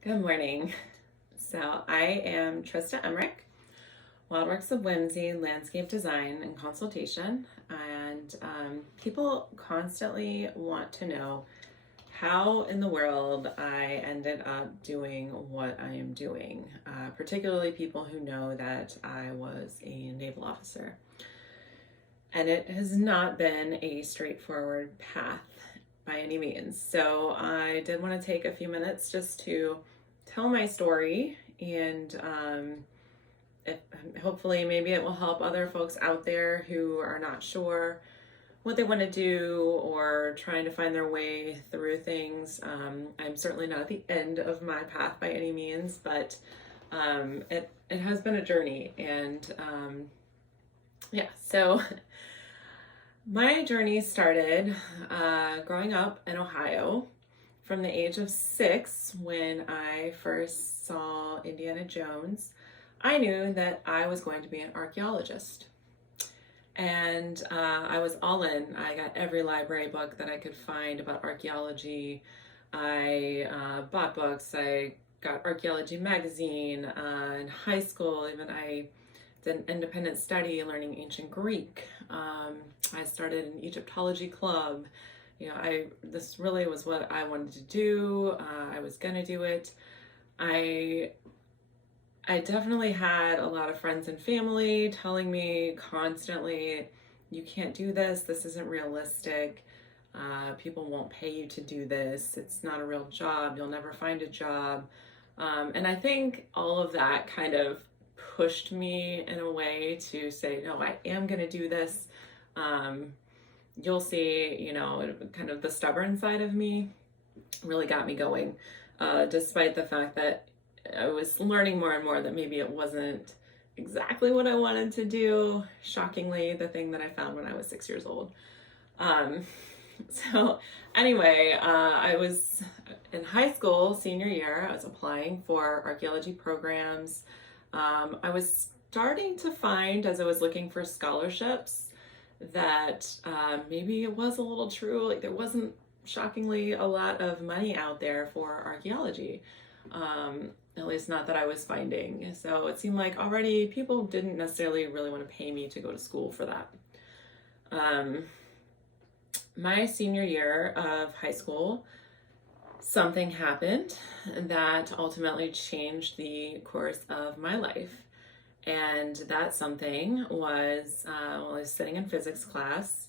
Good morning. So I am Trista Emmerich, Wildworks of Whimsy, Landscape Design and Consultation. And people constantly want to know how in the world I ended up doing what I am doing, particularly people who know that I was a naval officer. And it has not been a straightforward path by any means. So I did want to take a few minutes just to tell my story and hopefully maybe it will help other folks out there who are not sure what they want to do or trying to find their way through things. I'm certainly not at the end of my path by any means, but it has been a journey. And so my journey started growing up in Ohio from the age of 6 when I first saw Indiana Jones. I knew that I was going to be an archaeologist. And I was all in. I got every library book that I could find about archaeology. I bought books. I got Archaeology magazine. In high school, even I did an independent study learning ancient Greek. I started an Egyptology club. This really was what I wanted to do. I was gonna do it. I definitely had a lot of friends and family telling me constantly, you can't do this. This isn't realistic. People won't pay you to do this. It's not a real job. You'll never find a job. And I think all of that kind of pushed me in a way to say, no, I am going to do this. You'll see, kind of the stubborn side of me really got me going, despite the fact that I was learning more and more that maybe it wasn't exactly what I wanted to do. Shockingly, the thing that I found when I was 6 years old. So anyway, I was in high school, senior year. I was applying for archaeology programs. I was starting to find, as I was looking for scholarships, that maybe it was a little true. Like there wasn't, shockingly, a lot of money out there for archaeology. At least not that I was finding. So it seemed like already people didn't necessarily really want to pay me to go to school for that. My senior year of high school, something happened that ultimately changed the course of my life. And that something was, while I was sitting in physics class,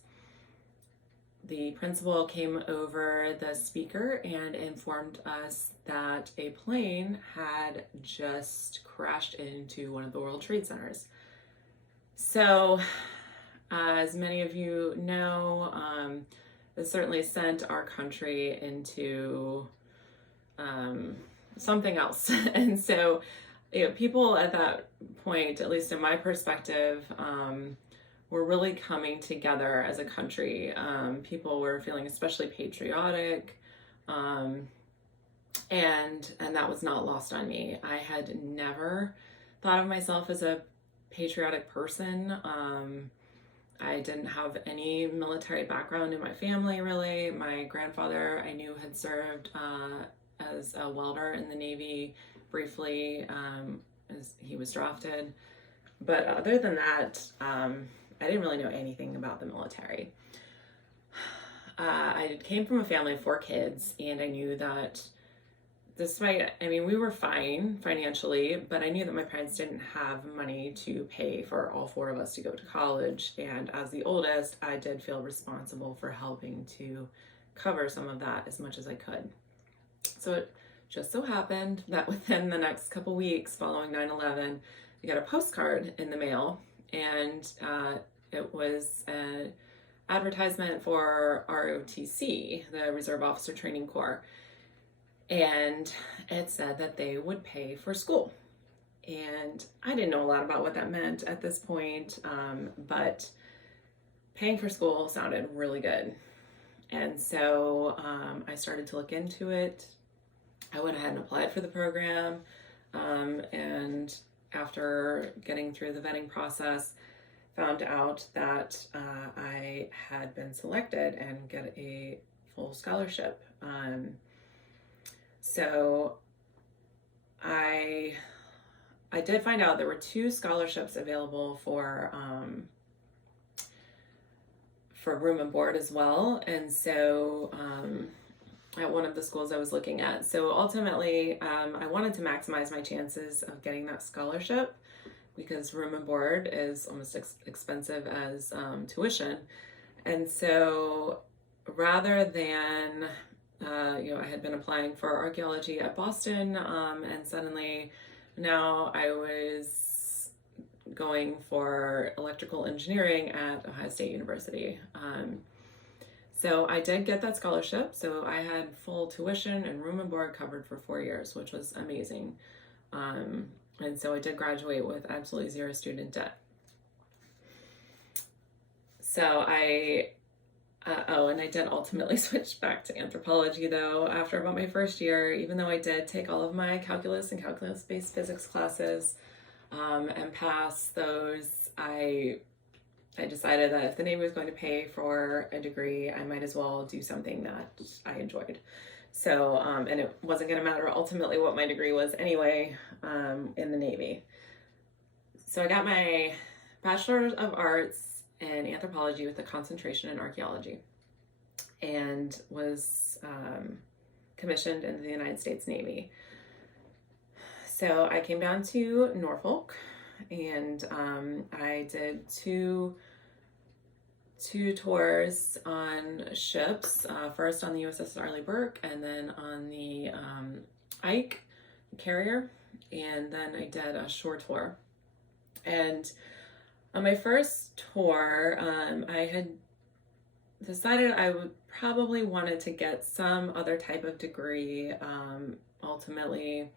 the principal came over the speaker and informed us that a plane had just crashed into one of the World Trade Centers. So, as many of you know, this certainly sent our country into something else. And so, people at that point, at least in my perspective, were really coming together as a country. People were feeling especially patriotic, and that was not lost on me. I had never thought of myself as a patriotic person. I didn't have any military background in my family, really. My grandfather, I knew, had served as a welder in the Navy briefly, as he was drafted. But other than that, I didn't really know anything about the military. I came from a family of 4 kids, and I knew that we were fine financially, but I knew that my parents didn't have money to pay for all 4 of us to go to college. And as the oldest, I did feel responsible for helping to cover some of that as much as I could. So it just so happened that within the next couple weeks following 9/11, I got a postcard in the mail, and it was an advertisement for ROTC, the Reserve Officer Training Corps, and it said that they would pay for school. And I didn't know a lot about what that meant at this point, but paying for school sounded really good. And so I started to look into it. I went ahead and applied for the program, and after getting through the vetting process, found out that I had been selected and get a full scholarship. So I did find out there were 2 scholarships available for room and board as well, and so at one of the schools I was looking at. So ultimately, I wanted to maximize my chances of getting that scholarship because room and board is almost expensive as tuition, and so rather than I had been applying for archaeology at Boston, and suddenly now I was going for electrical engineering at Ohio State University. So I did get that scholarship. So I had full tuition and room and board covered for 4 years, which was amazing. And so I did graduate with absolutely 0 student debt. So and I did ultimately switch back to anthropology though after about my first year, even though I did take all of my calculus and calculus-based physics classes and pass those. I decided that if the Navy was going to pay for a degree, I might as well do something that I enjoyed. So, and it wasn't going to matter ultimately what my degree was anyway in the Navy. So I got my Bachelor of Arts in anthropology with a concentration in archaeology, and was commissioned into the United States Navy. So I came down to Norfolk, and I did two tours on ships, first on the USS Arleigh Burke, and then on the Ike carrier, and then I did a shore tour. And on my first tour, I had decided I would probably wanted to get some other type of degree, ultimately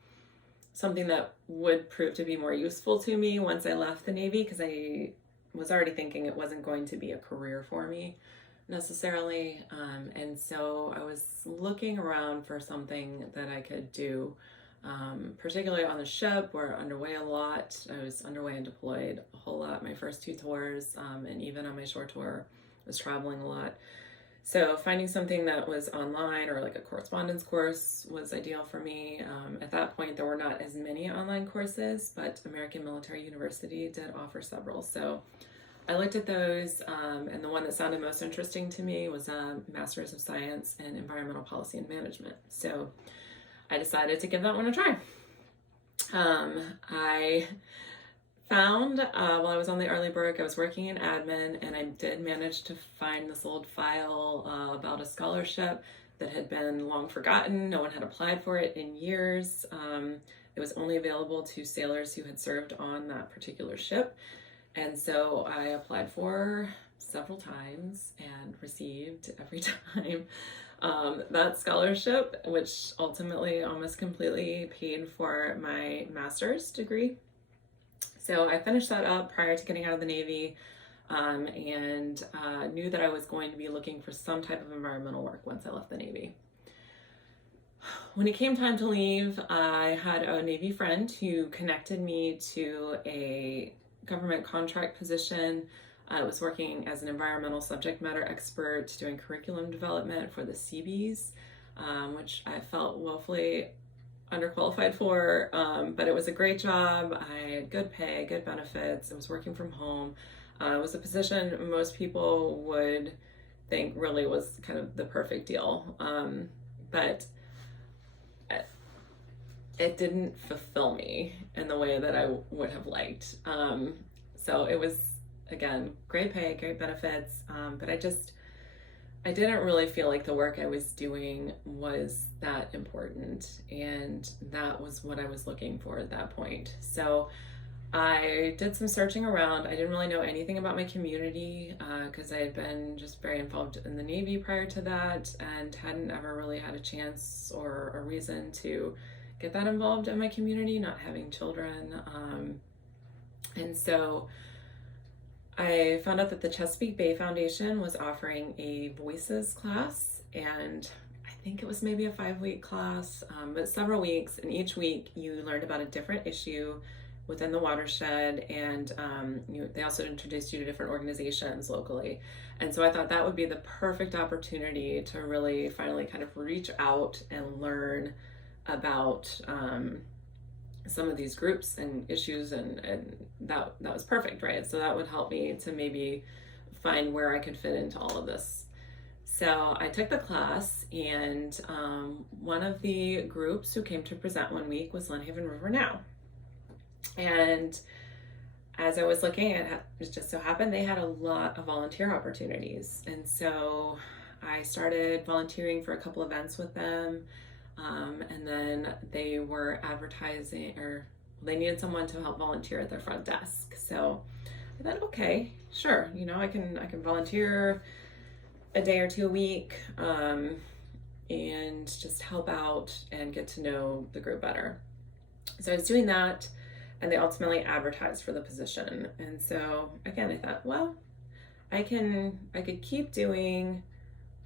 something that would prove to be more useful to me once I left the Navy, because I was already thinking it wasn't going to be a career for me necessarily. And so I was looking around for something that I could do, particularly on the ship. We're underway a lot. I was underway and deployed a whole lot my first 2 tours, and even on my short tour, I was traveling a lot. So finding something that was online or like a correspondence course was ideal for me. At that point, there were not as many online courses, but American Military University did offer several. So I looked at those, and the one that sounded most interesting to me was a Master's of Science in Environmental Policy and Management. So I decided to give that one a try. I found, while I was on the Arleigh Burke, I was working in admin, and I did manage to find this old file about a scholarship that had been long forgotten. No one had applied for it in years. It was only available to sailors who had served on that particular ship. And so I applied for several times and received every time that scholarship, which ultimately almost completely paid for my master's degree. So I finished that up prior to getting out of the Navy, and knew that I was going to be looking for some type of environmental work once I left the Navy. When it came time to leave, I had a Navy friend who connected me to a government contract position. I was working as an environmental subject matter expert doing curriculum development for the Seabees, which I felt woefully underqualified for, but it was a great job. I had good pay, good benefits. I was working from home. It was a position most people would think really was kind of the perfect deal, but it didn't fulfill me in the way that I would have liked. So it was, again, great pay, great benefits, but I didn't really feel like the work I was doing was that important, and that was what I was looking for at that point. So I did some searching around. I didn't really know anything about my community because I had been just very involved in the Navy prior to that and hadn't ever really had a chance or a reason to get that involved in my community, not having children. And so I found out that the Chesapeake Bay Foundation was offering a voices class, and I think it was maybe a 5-week class, but several weeks, and each week you learned about a different issue within the watershed, and they also introduced you to different organizations locally. And so I thought that would be the perfect opportunity to really finally kind of reach out and learn about some of these groups and issues, and that was perfect, right? So that would help me to maybe find where I could fit into all of this. So I took the class, and one of the groups who came to present one week was Lynnhaven River Now. And as I was looking at it, just so happened they had a lot of volunteer opportunities. And so I started volunteering for a couple events with them. And then they were advertising, or they needed someone to help volunteer at their front desk. So I thought, okay, sure, I can volunteer a day or two a week, and just help out and get to know the group better. So I was doing that, and they ultimately advertised for the position. And so again, I thought, well, I could keep doing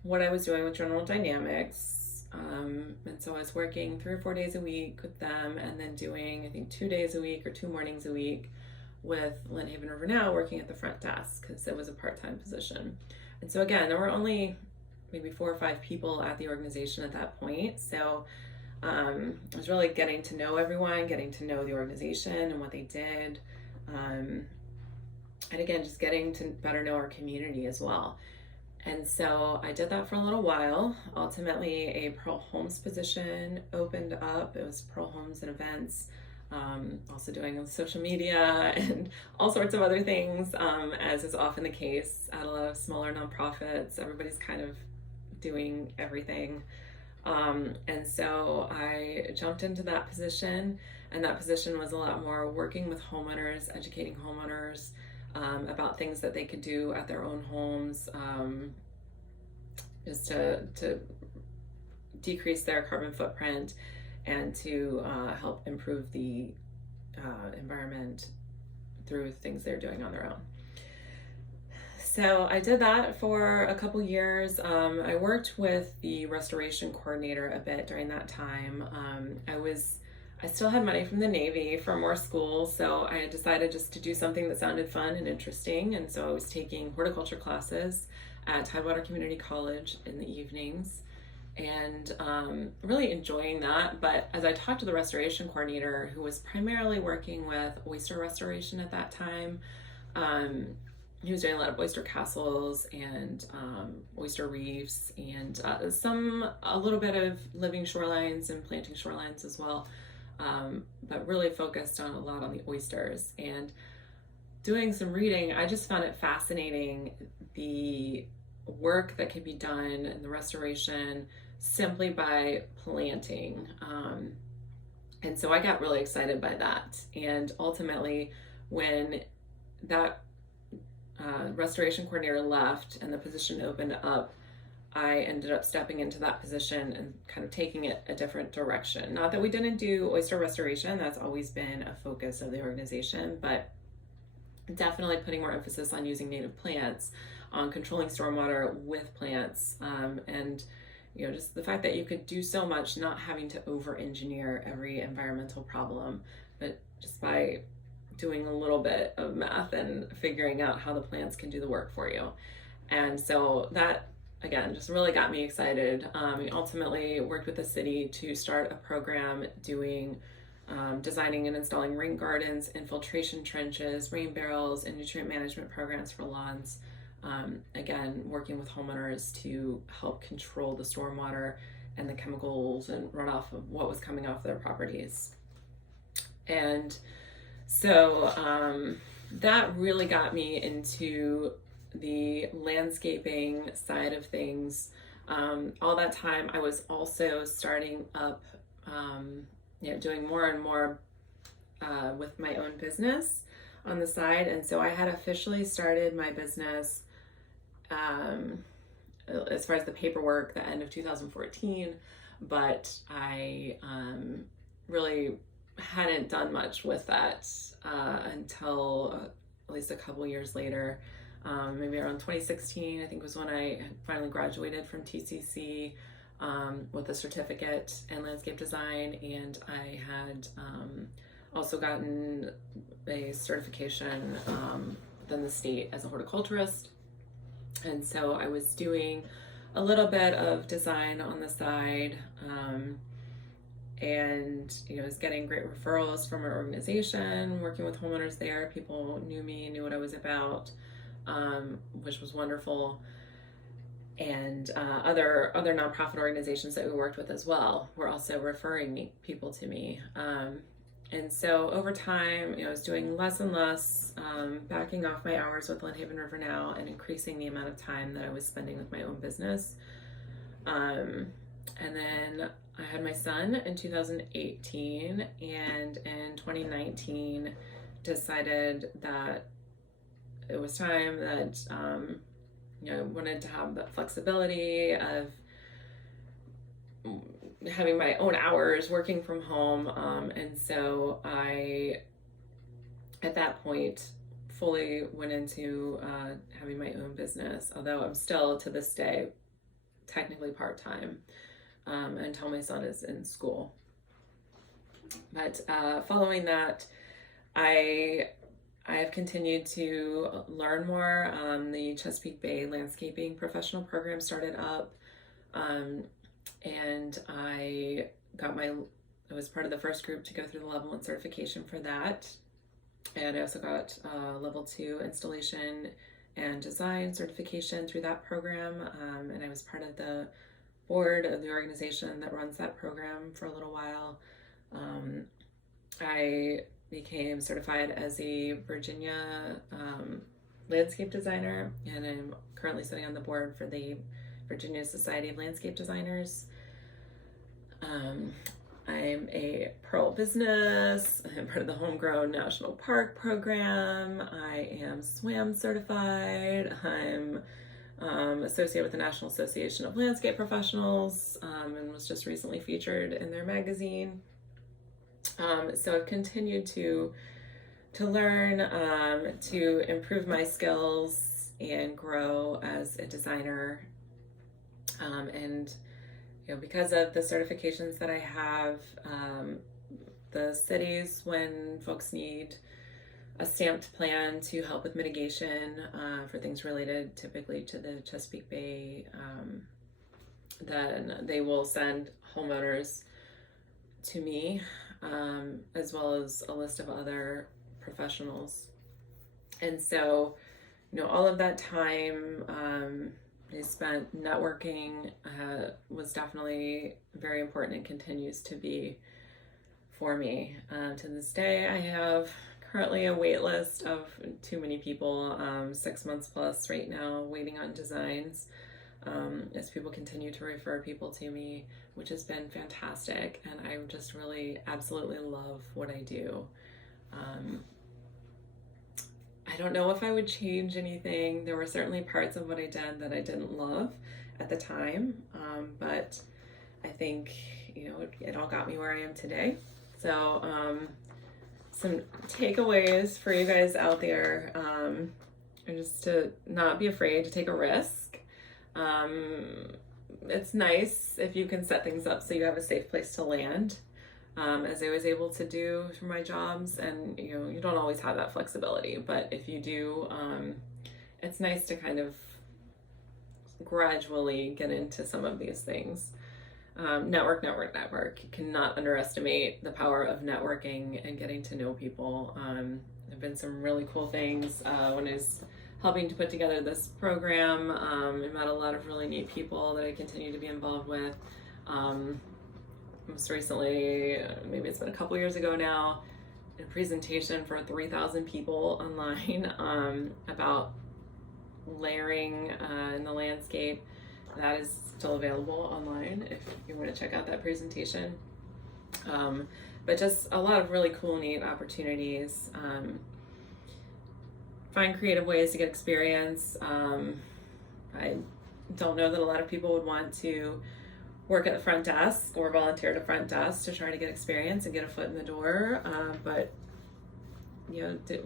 what I was doing with General Dynamics. And so I was working 3 or 4 days a week with them, and then doing, I think, 2 days a week or 2 mornings a week with Lynnhaven River Now, working at the front desk, because it was a part-time position. And so again, there were only maybe 4 or 5 people at the organization at that point. So I was really getting to know everyone, getting to know the organization and what they did. And again, just getting to better know our community as well. And so I did that for a little while. Ultimately, a Pearl Homes position opened up. It was Pearl Homes and events, also doing social media and all sorts of other things, as is often the case at a lot of smaller nonprofits. Everybody's kind of doing everything. And so I jumped into that position, and that position was a lot more working with homeowners, educating homeowners about things that they could do at their own homes, just to decrease their carbon footprint and to help improve the environment through things they're doing on their own. So I did that for a couple years. I worked with the restoration coordinator a bit during that time. I still had money from the Navy for more school, so I decided just to do something that sounded fun and interesting. And so I was taking horticulture classes at Tidewater Community College in the evenings, and really enjoying that. But as I talked to the restoration coordinator, who was primarily working with oyster restoration at that time, he was doing a lot of oyster castles and oyster reefs, and a little bit of living shorelines and planting shorelines as well, but really focused on a lot on the oysters. And doing some reading, I just found it fascinating, the work that could be done in the restoration simply by planting. And so I got really excited by that. And ultimately, when that restoration coordinator left and the position opened up, I ended up stepping into that position and kind of taking it a different direction. Not that we didn't do oyster restoration, that's always been a focus of the organization, but definitely putting more emphasis on using native plants, on controlling stormwater with plants, and just the fact that you could do so much not having to over-engineer every environmental problem, but just by doing a little bit of math and figuring out how the plants can do the work for you. And so that, again, just really got me excited. We ultimately worked with the city to start a program doing designing and installing rain gardens, infiltration trenches, rain barrels, and nutrient management programs for lawns. Again, working with homeowners to help control the stormwater and the chemicals and runoff of what was coming off their properties. And so that really got me into the landscaping side of things. All that time, I was also starting up, doing more and more with my own business on the side. And so I had officially started my business as far as the paperwork, the end of 2014, but I really hadn't done much with that until at least a couple years later. Maybe around 2016, I think was when I finally graduated from TCC with a certificate in landscape design, and I had also gotten a certification within the state as a horticulturist. And so I was doing a little bit of design on the side, and was getting great referrals from our organization, working with homeowners there. People knew me, knew what I was about, which was wonderful. And other nonprofit organizations that we worked with as well were also referring people to me. And so over time, I was doing less and less, backing off my hours with Lynnhaven River Now and increasing the amount of time that I was spending with my own business. And then I had my son in 2018, and in 2019 decided that it was time that I wanted to have that flexibility of having my own hours, working from home, and so I, at that point, fully went into having my own business, although I'm still, to this day, technically part-time until my son is in school. But following that, I have continued to learn more. The Chesapeake Bay Landscaping Professional Program started up, and I was part of the first group to go through the level 1 certification for that. And I also got level 2 installation and design certification through that program. And I was part of the board of the organization that runs that program for a little while. I became certified as a Virginia landscape designer, and I'm currently sitting on the board for the Virginia Society of Landscape Designers. I'm a Pearl Business. I'm part of the Homegrown National Park Program. I am SWAM certified. I'm associated with the National Association of Landscape Professionals, and was just recently featured in their magazine. So I've continued to learn, to improve my skills and grow as a designer. And because of the certifications that I have, the cities, when folks need a stamped plan to help with mitigation for things related typically to the Chesapeake Bay, then they will send homeowners to me, as well as a list of other professionals. And so, all of that time I spent networking was definitely very important and continues to be for me. To this day, I have currently a wait list of too many people, 6 months plus right now, waiting on designs, as people continue to refer people to me, which has been fantastic. And I just really absolutely love what I do. I don't know if I would change anything. There were certainly parts of what I did that I didn't love at the time, but I think, it all got me where I am today. So some takeaways for you guys out there are just to not be afraid to take a risk. It's nice if you can set things up so you have a safe place to land, as I was able to do through my jobs. And you don't always have that flexibility, but if you do, it's nice to kind of gradually get into some of these things. Network. You cannot underestimate the power of networking and getting to know people. There have been some really cool things when I was helping to put together this program. I met a lot of really neat people that I continue to be involved with. Most recently, maybe it's been a couple years ago now, a presentation for 3,000 people online about layering in the landscape. That is still available online if you want to check out that presentation. But just a lot of really cool, neat opportunities. Find creative ways to get experience. I don't know that a lot of people would want to work at the front desk or volunteer at a front desk to try to get experience and get a foot in the door. But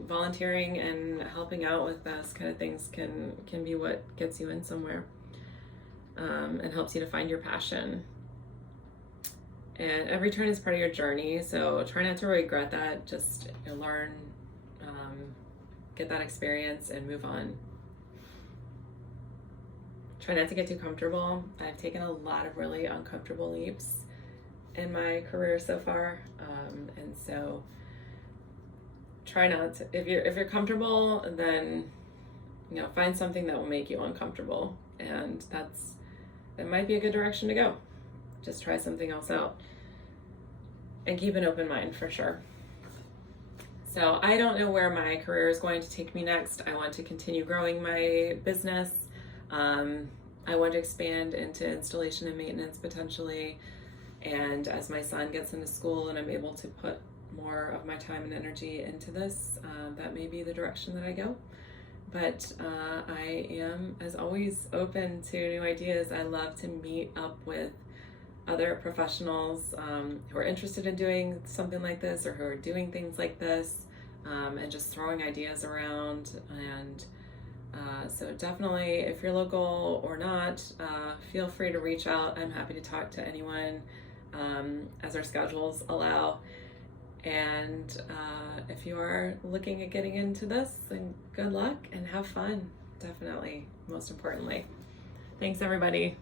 volunteering and helping out with those kind of things can be what gets you in somewhere, and helps you to find your passion. And every turn is part of your journey, so try not to regret that. Just learn, get that experience, and move on. Try not to get too comfortable. I've taken a lot of really uncomfortable leaps, in my career so far, and so try not to, if you're comfortable, then find something that will make you uncomfortable, and that might be a good direction to go. Just try something else out and keep an open mind for sure. So I don't know where my career is going to take me next. I want to continue growing my business. I want to expand into installation and maintenance potentially. And as my son gets into school and I'm able to put more of my time and energy into this, that may be the direction that I go. But I am, as always, open to new ideas. I love to meet up with other professionals who are interested in doing something like this or who are doing things like this, and just throwing ideas around. And so definitely, if you're local or not, feel free to reach out. I'm happy to talk to anyone as our schedules allow. And if you are looking at getting into this, then good luck and have fun, definitely, most importantly. Thanks, everybody.